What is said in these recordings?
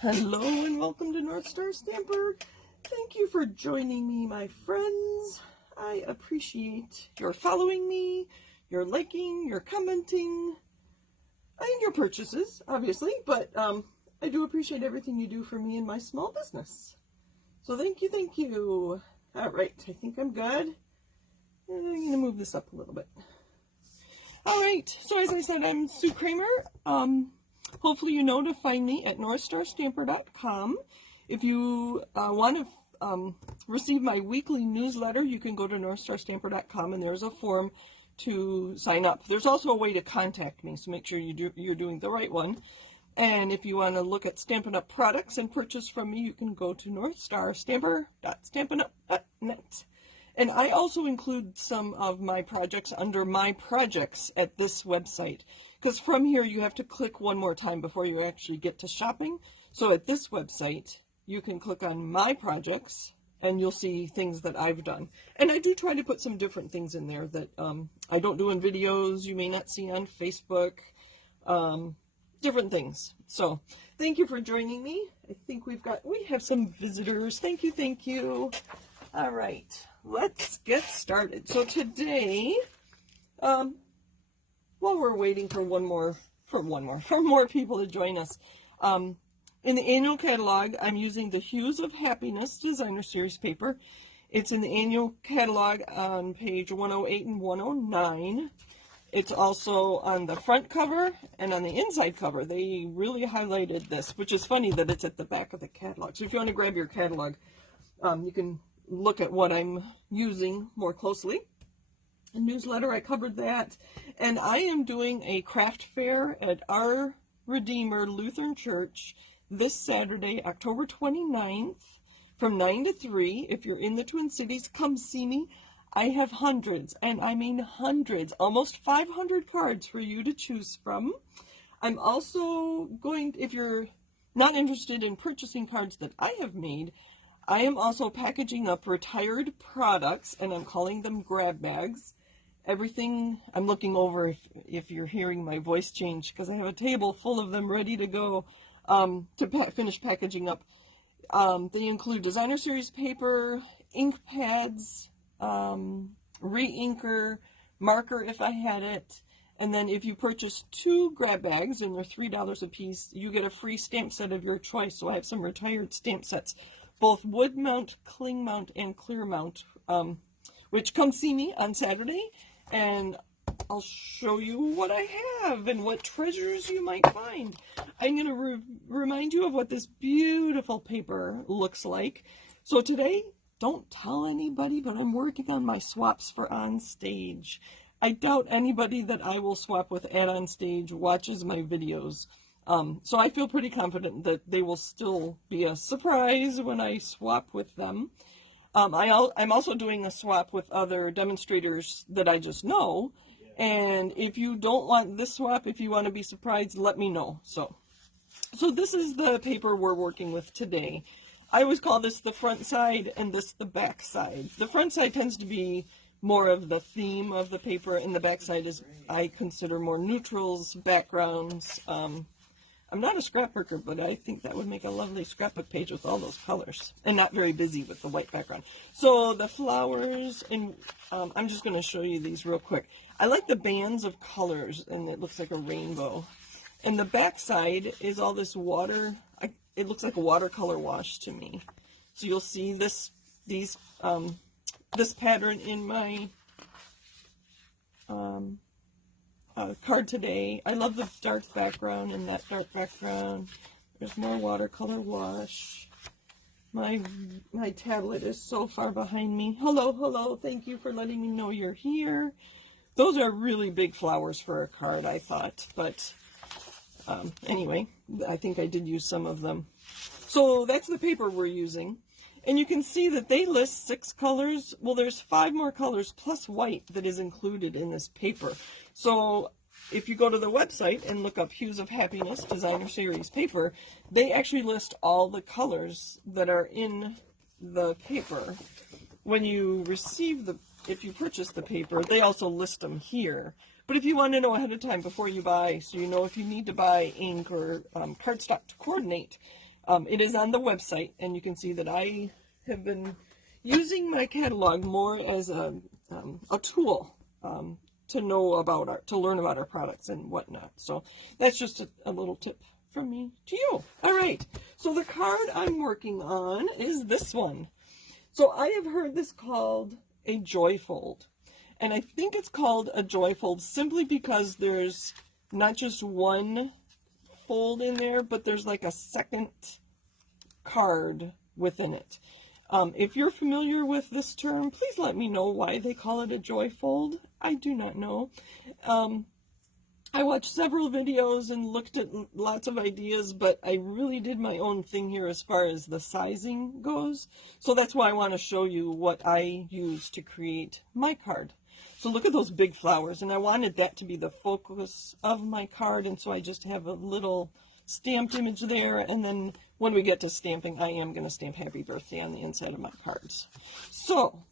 Hello and welcome to North Star Stamper. Thank you for joining me, my friends. I appreciate your following me, your liking, your commenting, and your purchases, obviously, but I do appreciate everything you do for me and my small business. So thank you, thank you. All right, I think I'm good. And I'm going to move this up a little bit. All right, so as I said, I'm Sue Kramer. Hopefully you know to find me at northstarstamper.com. If you want to receive my weekly newsletter, you can go to northstarstamper.com and there's a form to sign up. There's also a way to contact me, so make sure you're doing the right one. And if you want to look at Stampin' Up! Products and purchase from me, you can go to northstarstamper.stampinup.net. And I also include some of my projects under My Projects at this website. Because from here, you have to click one more time before you actually get to shopping. So at this website, you can click on My Projects, and you'll see things that I've done. And I do try to put some different things in there that I don't do in videos, you may not see on Facebook, different things. So thank you for joining me. I think we have some visitors. Thank you, thank you. All right, let's get started. So today, while we're waiting for more people to join us, in the annual catalog, I'm using the Hues of Happiness Designer Series paper. It's in the annual catalog on page 108 and 109. It's also on the front cover and on the inside cover. They really highlighted this, which is funny that it's at the back of the catalog. So if you want to grab your catalog, you can look at what I'm using more closely. A newsletter, I covered that. And I am doing a craft fair at our Redeemer Lutheran Church this Saturday, October 29th, from 9 to 3. If you're in the Twin Cities, come see me. I have hundreds, and I mean hundreds, almost 500 cards for you to choose from. I'm also going, if you're not interested in purchasing cards that I have made, I am also packaging up retired products, and I'm calling them grab bags. Everything, I'm looking over if you're hearing my voice change, because I have a table full of them ready to go to finish packaging up. They include designer series paper, ink pads, re-inker, marker if I had it, and then if you purchase 2 grab bags, and they're $3 a piece, you get a free stamp set of your choice. So I have some retired stamp sets, both wood mount, cling mount, and clear mount, which come see me on Saturday, and I'll show you what I have and what treasures you might find. I'm going to remind you of what this beautiful paper looks like. So today, don't tell anybody, but I'm working on my swaps for on stage. I doubt anybody that I will swap with at on stage watches my videos. So I feel pretty confident that they will still be a surprise when I swap with them. I'm also doing a swap with other demonstrators that I just know. And if you don't want this swap, if you want to be surprised, let me know. So this is the paper we're working with today. I always call this the front side and this the back side. The front side tends to be more of the theme of the paper, and the back side is, I consider, more neutrals, backgrounds. I'm not a scrapbooker, but I think that would make a lovely scrapbook page with all those colors, and not very busy with the white background. So the flowers, and I'm just going to show you these real quick. I like the bands of colors, and it looks like a rainbow. And the back side is all this water. It looks like a watercolor wash to me. So you'll see this pattern in my card today. I love the dark background and that dark background. There's more watercolor wash. My tablet is so far behind me. Hello, hello. Thank you for letting me know you're here. Those are really big flowers for a card, I thought. But anyway, I think I did use some of them. So that's the paper we're using. And you can see that they list 6 colors. Well, there's 5 more colors plus white that is included in this paper. So if you go to the website and look up Hues of Happiness Designer Series paper, they actually list all the colors that are in the paper. When you if you purchase the paper, they also list them here. But if you want to know ahead of time before you buy, so you know if you need to buy ink or cardstock to coordinate, It is on the website, and you can see that I have been using my catalog more as a tool to know about to learn about our products and whatnot. So that's just a little tip from me to you. All right, so the card I'm working on is this one. So I have heard this called a joy fold, and I think it's called a joy fold simply because there's not just one fold in there, but there's like a second card within it. If you're familiar with this term, please let me know why they call it a joy fold. I do not know. I watched several videos and looked at lots of ideas, but I really did my own thing here as far as the sizing goes. So that's why I want to show you what I use to create my card. So look at those big flowers, and I wanted that to be the focus of my card, and so I just have a little stamped image there, and then when we get to stamping, I am going to stamp happy birthday on the inside of my cards. So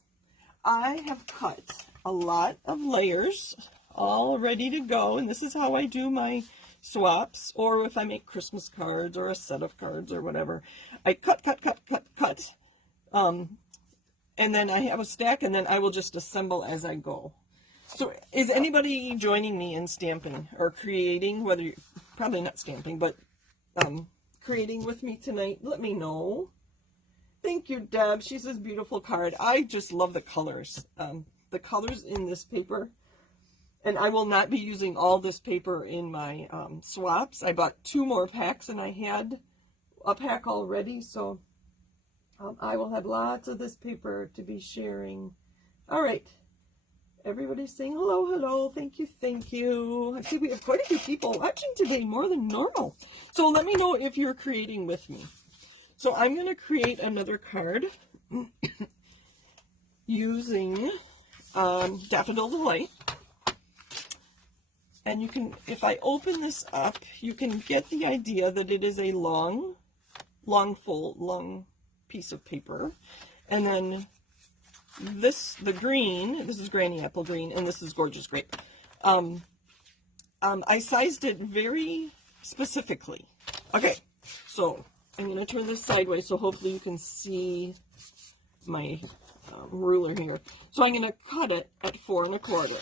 I have cut a lot of layers all ready to go, and this is how I do my swaps, or if I make Christmas cards or a set of cards or whatever. I cut, and then I have a stack, and then I will just assemble as I go. So is anybody joining me in stamping or creating, whether you're probably not stamping, but creating with me tonight? Let me know. Thank you, Deb. She says beautiful card. I just love the colors. The colors in this paper. And I will not be using all this paper in my swaps. I bought 2 more packs, and I had a pack already, so I will have lots of this paper to be sharing. All right. Everybody's saying hello, hello. Thank you, thank you. I see we have quite a few people watching today, more than normal. So let me know if you're creating with me. So I'm going to create another card using Daffodil Delight. And you can, if I open this up, you can get the idea that it is a long piece of paper. And then the green, this is Granny Apple Green, and this is Gorgeous Grape. I sized it very specifically. Okay, so I'm going to turn this sideways so hopefully you can see my ruler here. So I'm going to cut it at 4 1/4.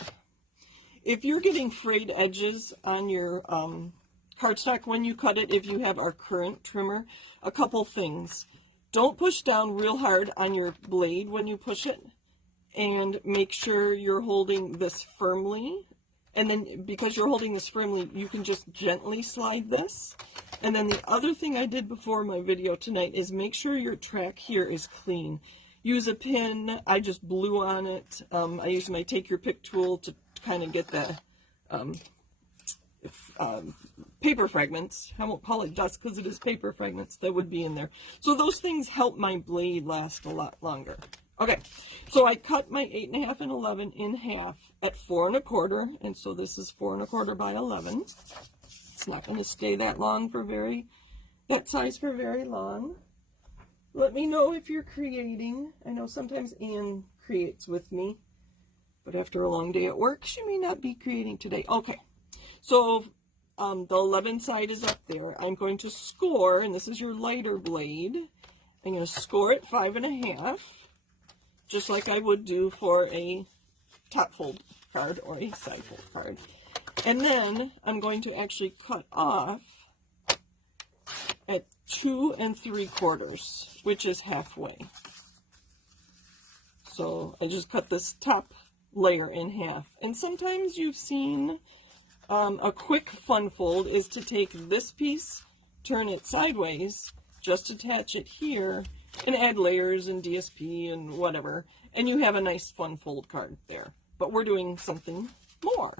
If you're getting frayed edges on your cardstock when you cut it, if you have our current trimmer, a couple things. Don't push down real hard on your blade when you push it, and make sure you're holding this firmly. And then because you're holding this firmly, you can just gently slide this. And then the other thing I did before my video tonight is make sure your track here is clean. Use a pin. I just blew on it. I use my Take Your Pick tool to kind of get the paper fragments. I won't call it dust because it is paper fragments that would be in there. So those things help my blade last a lot longer. Okay, so I cut my 8 1/2 and 11 in half at 4 1/4, and so this is 4 1/4 by 11. It's not going to stay that long for that size for very long. Let me know if you're creating. I know sometimes Anne creates with me, but after a long day at work, she may not be creating today. Okay, so the 11 side is up there. I'm going to score, and this is your lighter blade. I'm going to score it 5 1/2, just like I would do for a top fold card or a side fold card. And then I'm going to actually cut off at 2 3/4, which is halfway. So I just cut this top layer in half. And sometimes you've seen a quick fun fold is to take this piece, turn it sideways, just attach it here, and add layers and DSP and whatever, and you have a nice fun fold card there. But we're doing something more.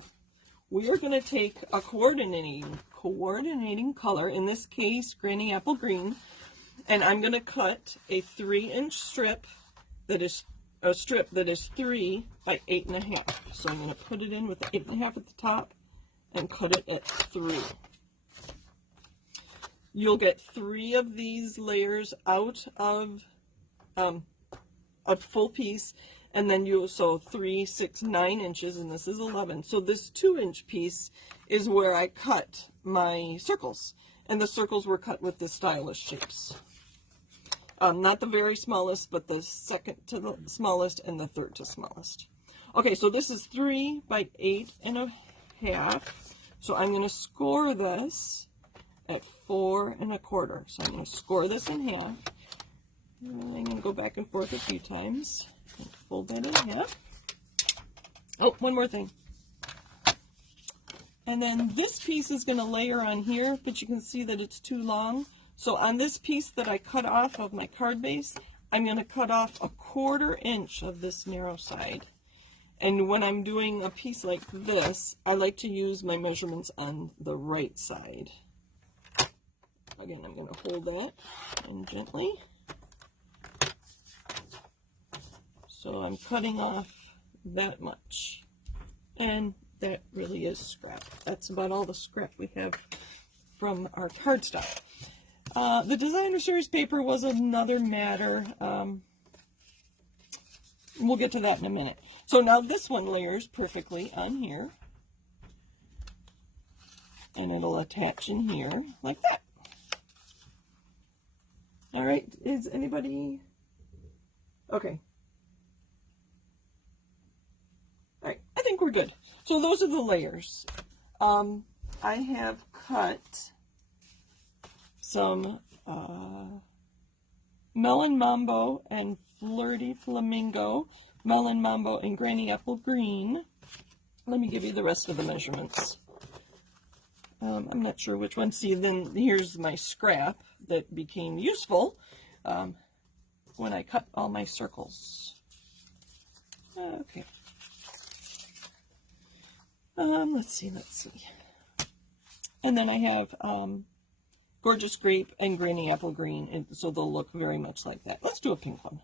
We are going to take a coordinating color, in this case Granny Apple Green, and I'm going to cut a 3-inch strip that is 3 by 8 1/2. So I'm going to put it in with the 8 1/2 at the top and cut it at 3. You'll get 3 of these layers out of a full piece, and then so 3, 6, 9 inches, and this is 11. So this 2-inch piece is where I cut my circles. And the circles were cut with the stylish shapes. Not the very smallest, but the second to the smallest and the third to smallest. Okay, so this is 3 by 8 1/2. So I'm going to score this at 4 1/4. So I'm going to score this in half. I'm going to go back and forth a few times. And fold that in half. Oh, one more thing. And then this piece is going to layer on here, but you can see that it's too long. So on this piece that I cut off of my card base, I'm going to cut off 1/4 inch of this narrow side. And when I'm doing a piece like this, I like to use my measurements on the right side. Again, I'm going to hold that and gently. So I'm cutting off that much. And that really is scrap. That's about all the scrap we have from our cardstock. The designer series paper was another matter. We'll get to that in a minute. So now this one layers perfectly on here. And it'll attach in here like that. All right, is anybody... Okay. All right, I think we're good. So those are the layers. I have cut some Melon Mambo and Flirty Flamingo, Melon Mambo and Granny Apple Green. Let me give you the rest of the measurements. I'm not sure which one. See, then here's my scrap that became useful when I cut all my circles. Okay. Let's see. And then I have Gorgeous Grape and Granny Apple Green, and so they'll look very much like that. Let's do a pink one,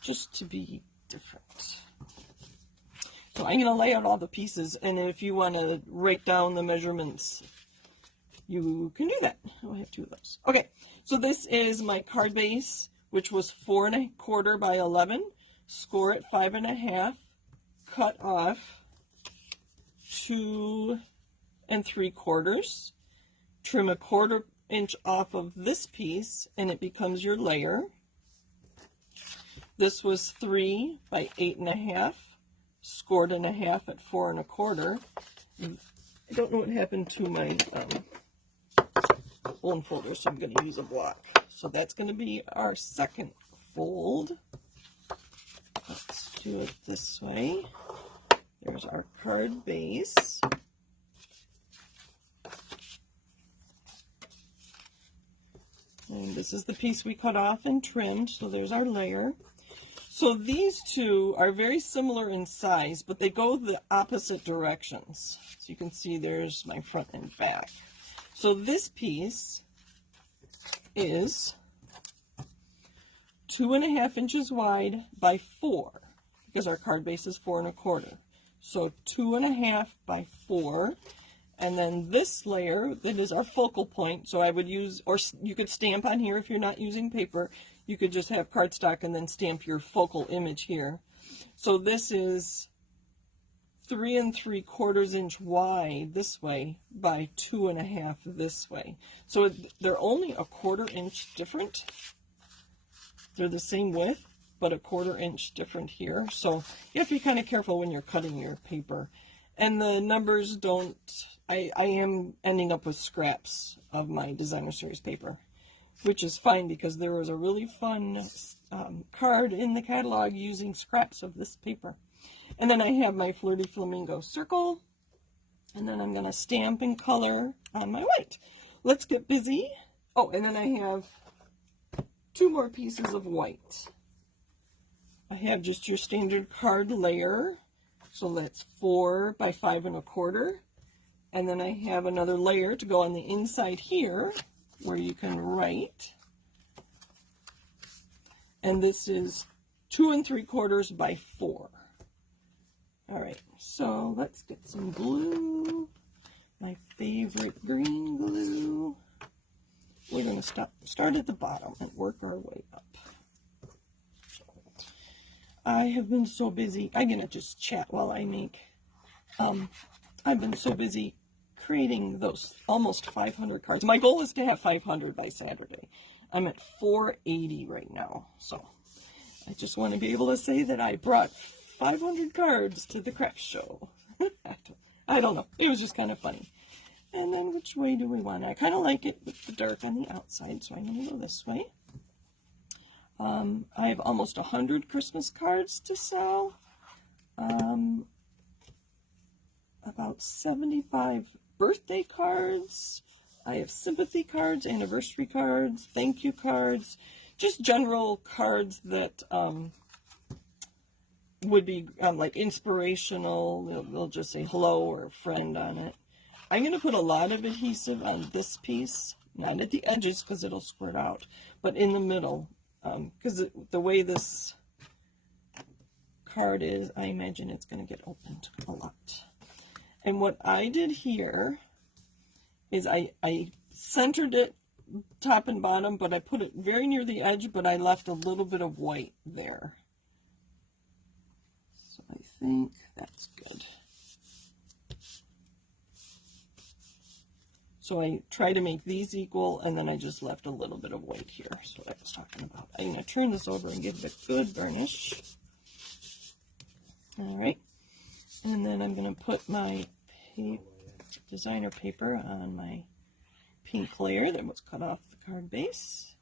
just to be different. So I'm going to lay out all the pieces, and if you want to write down the measurements, you can do that. Oh, I have 2 of those. Okay, so this is my card base, which was 4 1/4 by 11. Score at 5 1/2. Cut off 2 3/4. Trim 1/4 inch off of this piece, and it becomes your layer. This was 3 by 8 1/2. Scored in half at 4 1/4. I don't know what happened to my bone folder, so I'm going to use a block. So that's going to be our second fold. Let's do it this way. There's our card base. And this is the piece we cut off and trimmed, so there's our layer. So these two are very similar in size, but they go the opposite directions. So you can see there's my front and back. So this piece is 2 1/2 inches wide by 4, because our card base is 4 1/4. So 2 1/2 by 4. And then this layer, that is our focal point. So I would use, or you could stamp on here if you're not using paper. You could just have cardstock and then stamp your focal image here. So this is 3 3/4 inch wide this way by 2 1/2 this way. So they're only 1/4 inch different. They're the same width, but 1/4 inch different here. So you have to be kind of careful when you're cutting your paper. And the numbers don't, I am ending up with scraps of my designer series paper, which is fine because there was a really fun card in the catalog using scraps of this paper. And then I have my Flirty Flamingo circle, and then I'm going to stamp and color on my white. Let's get busy. Oh, and then I have 2 more pieces of white. I have just your standard card layer, so that's 4 by 5 1/4. And then I have another layer to go on the inside here, where you can write. And this is 2 3/4 by 4. All right, so let's get some glue. My favorite green glue. We're going to start at the bottom and work our way up. I have been so busy. I'm going to just chat while I make. I've been so busy creating those almost 500 cards. My goal is to have 500 by Saturday. I'm at 480 right now, so I just want to be able to say that I brought 500 cards to the craft show. I don't know. It was just kind of funny. And then which way do we want? I kind of like it with the dark on the outside, so I'm going to go this way. I have almost 100 Christmas cards to sell. About 75 birthday cards. I have sympathy cards, anniversary cards, thank you cards, just general cards that would be like inspirational. They'll just say hello or friend on it. I'm going to put a lot of adhesive on this piece, not at the edges because it'll squirt out, but in the middle, because the way this card is, I imagine it's going to get opened a lot. And what I did here is I centered it top and bottom, but I put it very near the edge, but I left a little bit of white there. So I think that's good. So I try to make these equal, and then I just left a little bit of white here. That's what I was talking about. I'm going to turn this over and give it a good burnish. All right. And then I'm going to put my designer paper on my pink layer that was cut off the card base.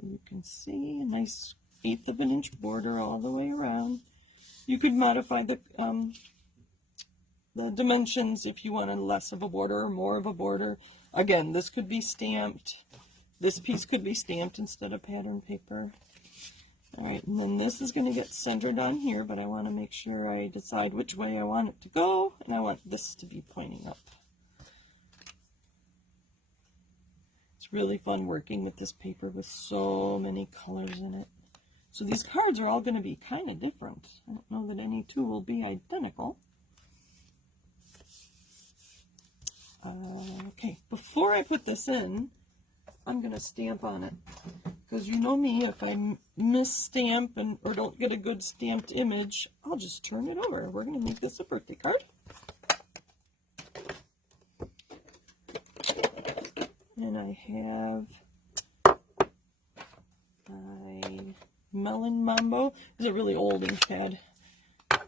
You can see a nice 1/8 of an inch border all the way around. You could modify the dimensions if you wanted less of a border or more of a border. Again, this could be stamped. This piece could be stamped instead of pattern paper. All right, and then this is going to get centered on here, but I want to make sure I decide which way I want it to go, and I want this to be pointing up. It's really fun working with this paper with so many colors in it. So these cards are all going to be kind of different. I don't know that any two will be identical. Okay, before I put this in, I'm going to stamp on it. Because you know me, if I miss-stamp or don't get a good stamped image, I'll just turn it over. We're going to make this a birthday card. And I have my Melon Mambo. This is a really old ink pad.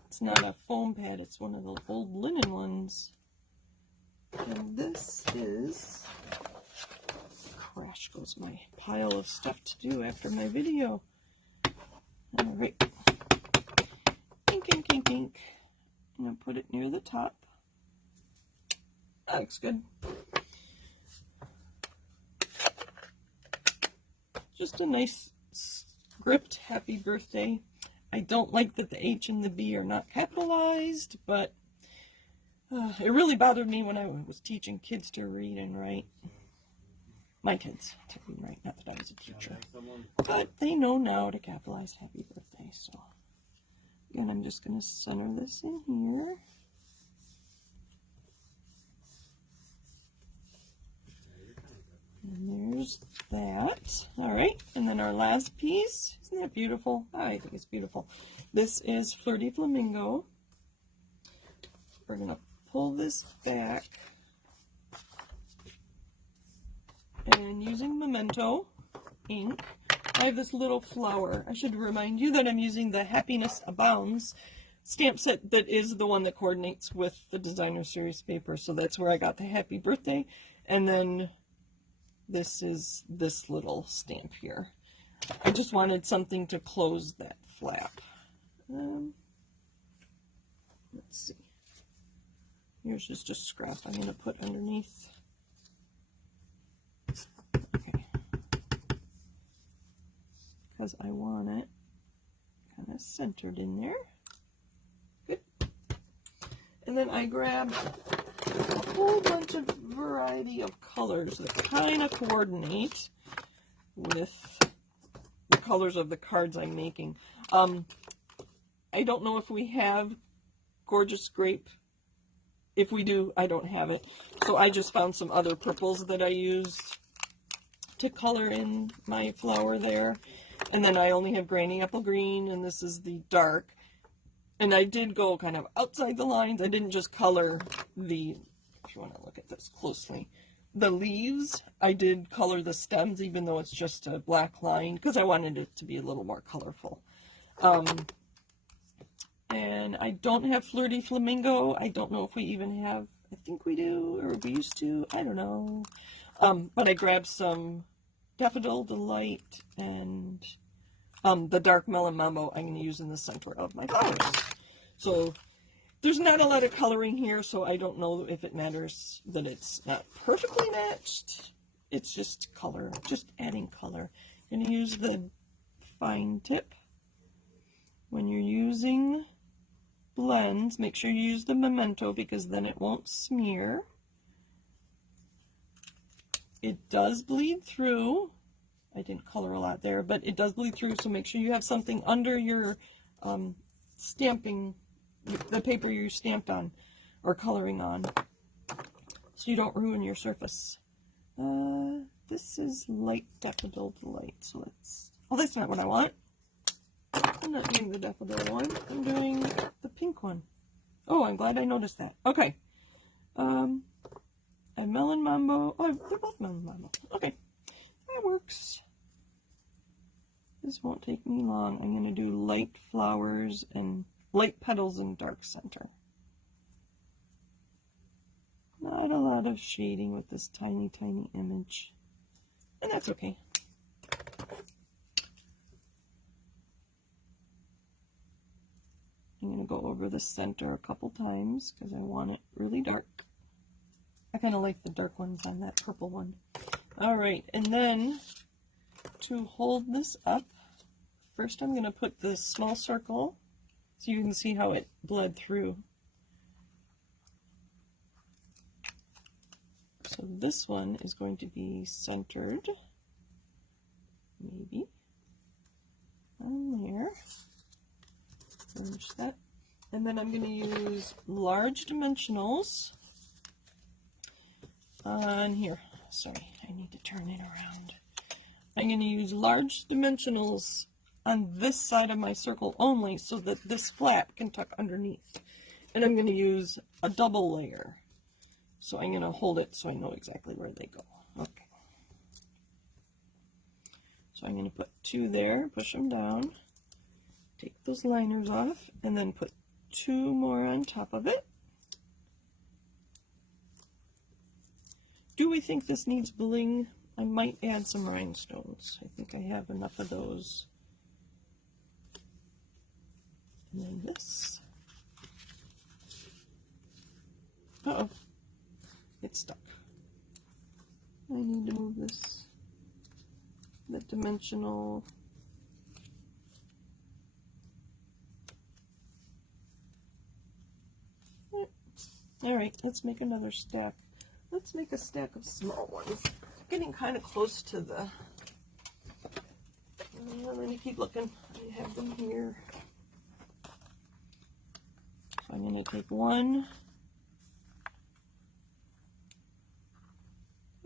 It's not a foam pad, it's one of the old linen ones. And this is, crash goes my pile of stuff to do after my video. Alright. Ink, ink, ink, ink. I'm going to put it near the top. That looks good. Just a nice script, happy birthday. I don't like that the H and the B are not capitalized, but it really bothered me when I was teaching kids to read and write. My kids to read and write, not that I was a teacher. But they know now to capitalize happy birthday, so. Again, I'm just going to center this in here. And there's that. All right, and then our last piece. Isn't that beautiful? I think it's beautiful. This is Flirty Flamingo. We're going to pull this back. And using Memento ink, I have this little flower. I should remind you that I'm using the Happiness Abounds stamp set that is the one that coordinates with the designer series paper. So that's where I got the happy birthday. And then this is this little stamp here. I just wanted something to close that flap. Let's see. Here's just a scrap I'm going to put underneath. Okay. Because I want it kind of centered in there. Good. And then I grabbed a whole bunch of variety of colors that kind of coordinate with the colors of the cards I'm making. I don't know if we have Gorgeous Grape. If we do, I don't have it. So I just found some other purples that I used to color in my flower there. And then I only have Granny Apple Green, and this is the dark. And I did go kind of outside the lines. I didn't just color the, if you want to look at this closely, the leaves. I did color the stems, even though it's just a black line, because I wanted it to be a little more colorful. And I don't have Flirty Flamingo. I don't know if we even have, I think we do, or we used to, I don't know. But I grabbed some Daffodil Delight and the Dark Melon Mambo I'm going to use in the center of my flowers. So there's not a lot of coloring here, so I don't know if it matters that it's not perfectly matched. It's just color, just adding color. I'm going to use the fine tip. When you're using blends, make sure you use the Memento because then it won't smear. It does bleed through. I didn't color a lot there, but it does bleed through, so make sure you have something under your stamping, the paper you stamped on or coloring on, so you don't ruin your surface. This is Light Daffodil Delight, so let's, oh, that's not what I want. I'm not doing the daffodil one. I'm doing the pink one. Oh, I'm glad I noticed that. Okay. A Melon Mambo. Oh, they're both Melon Mambo. Okay. That works. This won't take me long. I'm going to do light flowers and light petals and dark center. Not a lot of shading with this tiny, tiny image. And that's okay. I'm going to go over the center a couple times because I want it really dark. I kind of like the dark ones on that purple one. Alright, and then to hold this up, first I'm going to put this small circle so you can see how it bled through. So this one is going to be centered, maybe, on there. Finish that. And then I'm going to use large dimensionals on here. Sorry, I need to turn it around. I'm going to use large dimensionals on this side of my circle only so that this flap can tuck underneath. And I'm going to use a double layer. So I'm going to hold it so I know exactly where they go. Okay. So I'm going to put 2 there, push them down. Take those liners off, and then put 2 more on top of it. Do we think this needs bling? I might add some rhinestones. I think I have enough of those. And then this. Uh-oh. It's stuck. I need to move this. The dimensional. Alright, let's make another stack. Let's make a stack of small ones. Getting kind of close to the... let me keep looking. I have them here. So I'm going to take one.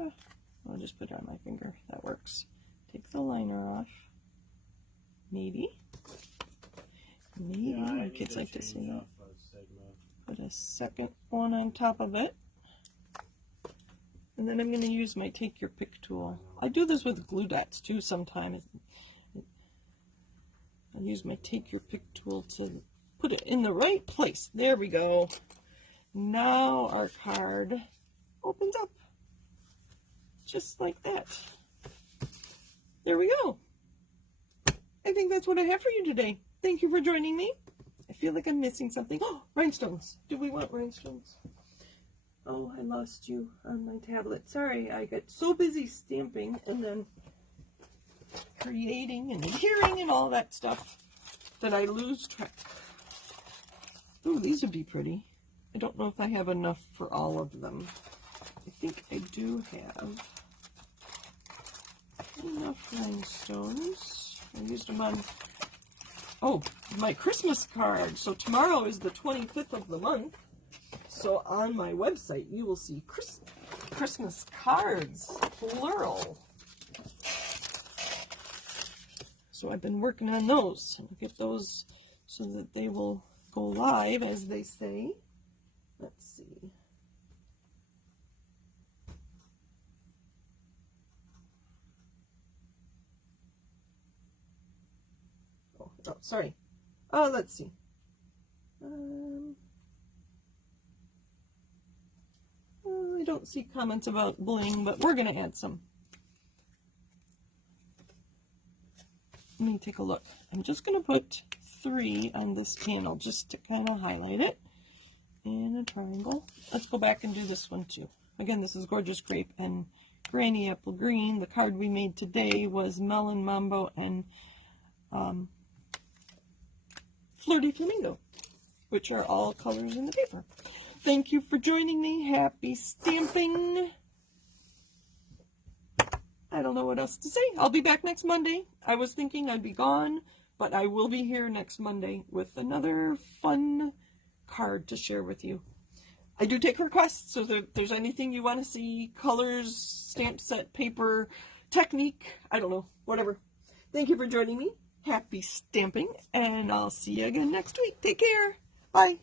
I'll just put it on my finger. That works. Take the liner off. Maybe. Maybe. Yeah, my kids like to say that. Put a second one on top of it. And then I'm going to use my Take Your Pick tool. I do this with glue dots too sometimes. I use my Take Your Pick tool to put it in the right place. There we go. Now our card opens up. Just like that. There we go. I think that's what I have for you today. Thank you for joining me. I feel like I'm missing something. Oh, rhinestones. Do we want rhinestones? Oh, I lost you on my tablet. Sorry, I got so busy stamping and then creating and adhering and all that stuff that I lose track. Ooh, these would be pretty. I don't know if I have enough for all of them. I think I do have enough rhinestones. I used them on, oh, my Christmas card. So tomorrow is the 25th of the month. So on my website, you will see Christmas cards, plural. So I've been working on those and get those so that they will go live, as they say. Let's see. Oh, sorry. Let's see. I don't see comments about bling, but we're going to add some. Let me take a look. I'm just going to put 3 on this panel just to kind of highlight it in a triangle. Let's go back and do this one too. Again, this is Gorgeous Grape and Granny Apple Green. The card we made today was Melon Mambo and Flirty Flamingo, which are all colors in the paper. Thank you for joining me. Happy stamping. I don't know what else to say. I'll be back next Monday. I was thinking I'd be gone, but I will be here next Monday with another fun card to share with you. I do take requests, so if there's anything you want to see, colors, stamp set, paper, technique, I don't know, whatever. Thank you for joining me. Happy stamping, and I'll see you again next week. Take care. Bye.